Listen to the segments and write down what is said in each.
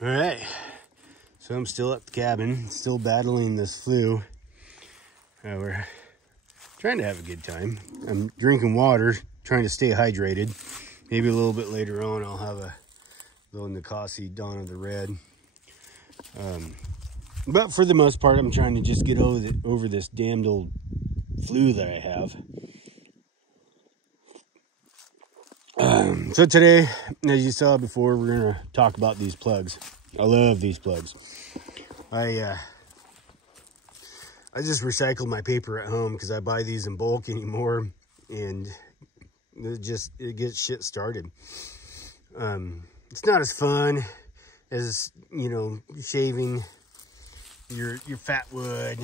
All right, so I'm still at the cabin, still battling this flu. We're trying to have a good time. I'm drinking water, trying to stay hydrated. Maybe a little bit later on, I'll have a little Nicosi Dawn of the Red. But for the most part, I'm trying to just get over this damned old flu that I have. So today, as you saw before, we're going to talk about these plugs. I love these plugs. I just recycle my paper at home because I buy these in bulk anymore, and it gets shit started. It's not as fun as, you know, shaving your fat wood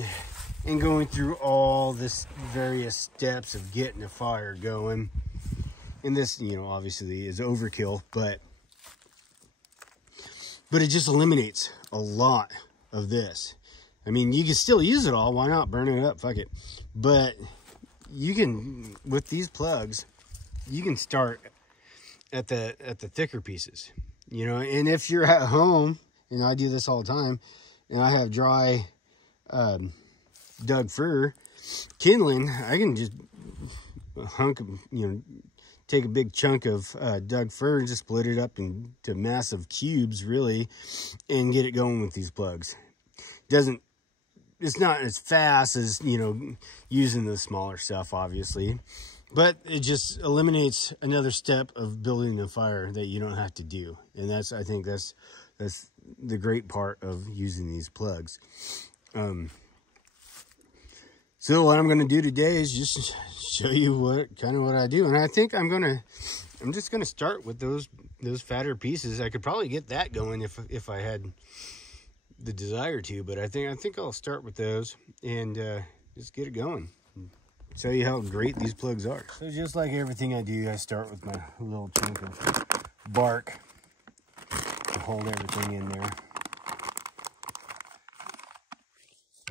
and going through all this various steps of getting a fire going. And this, you know, obviously is overkill, but it just eliminates a lot of this. I mean, you can still use it all. Why not burn it up? Fuck it. But you can, with these plugs, you can start at the thicker pieces, you know. And if you're at home, and I do this all the time, and I have dry Doug fir kindling, I can just take a big chunk of Doug fir and just split it up into massive cubes, really, and get it going with these plugs. It's not as fast as, you know, using the smaller stuff, obviously, but it just eliminates another step of building a fire that you don't have to do. And I think that's the great part of using these plugs. So what I'm going to do today is just show you what I do. And I think I'm just going to start with those fatter pieces. I could probably get that going if I had the desire to, but I think I'll start with those and just get it going. Show you how great these plugs are. So just like everything I do, I start with my little chunk of bark to hold everything in there.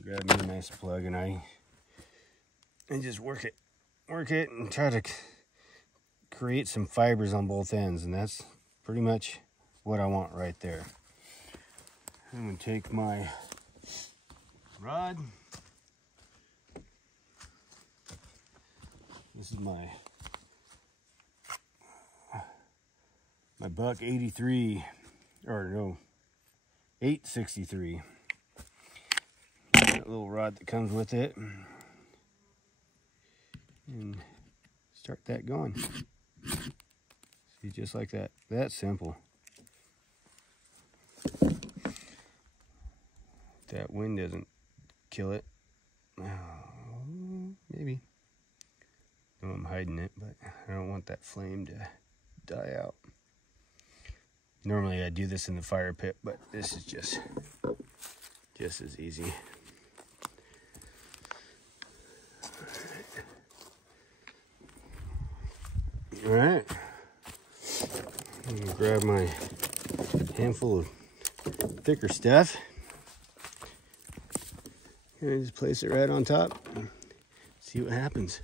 Grab me a nice plug and just work it and try to create some fibers on both ends, and that's pretty much what I want right there. I'm going to take my rod. This is my buck 83, or no, 863. That little rod that comes with it, and start that going. See, just like that. That's simple. That wind doesn't kill it. Maybe. No, I'm hiding it, but I don't want that flame to die out. Normally I do this in the fire pit, but this is just as easy. All right. I'm gonna grab my handful of thicker stuff and just place it right on top. See what happens.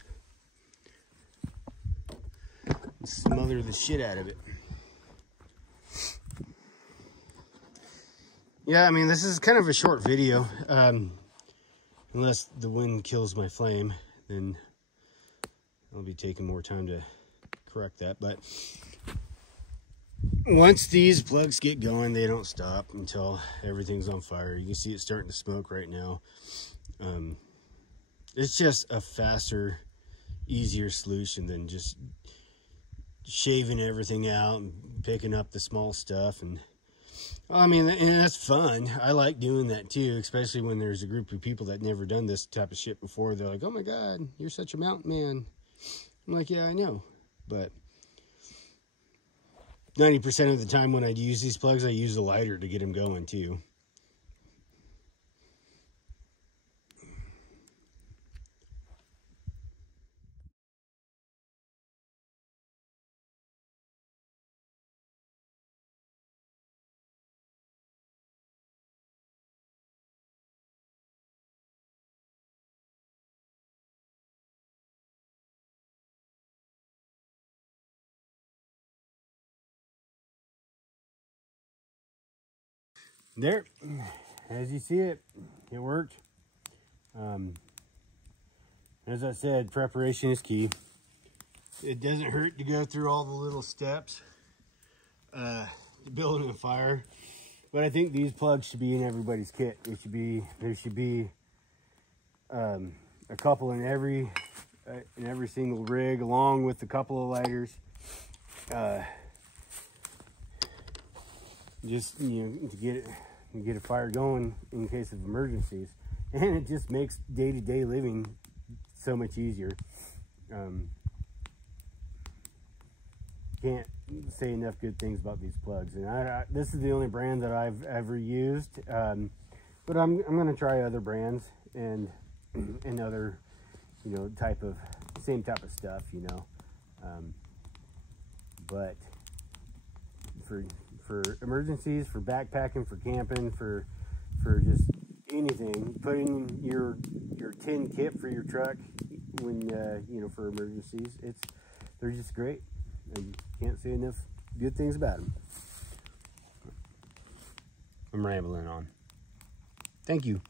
Smother the shit out of it. Yeah, I mean, this is kind of a short video. Unless the wind kills my flame, then I'll be taking more time to correct that. But once these plugs get going, they don't stop until everything's on fire. You can see it starting to smoke right now. It's just a faster, easier solution than just shaving everything out and picking up the small stuff. And I mean, and that's fun. I like doing that too, especially when there's a group of people that never done this type of shit before. They're like, oh my God, you're such a mountain man. I'm like, yeah, I know. But 90% of the time when I use these plugs, I use a lighter to get them going too. there, as you see it, it worked. As I said, preparation is key. It doesn't hurt to go through all the little steps building a fire, but I think these plugs should be in everybody's kit. There should be a couple in every single rig, along with a couple of lighters. Just to get a fire going in case of emergencies, and it just makes day-to-day living so much easier. Can't say enough good things about these plugs, and this is the only brand that I've ever used, but I'm gonna try other brands and other same type of stuff, but for emergencies, for backpacking, for camping, for just anything, putting your tin kit for your truck when for emergencies, they're just great. I can't say enough good things about them. I'm rambling on. Thank you.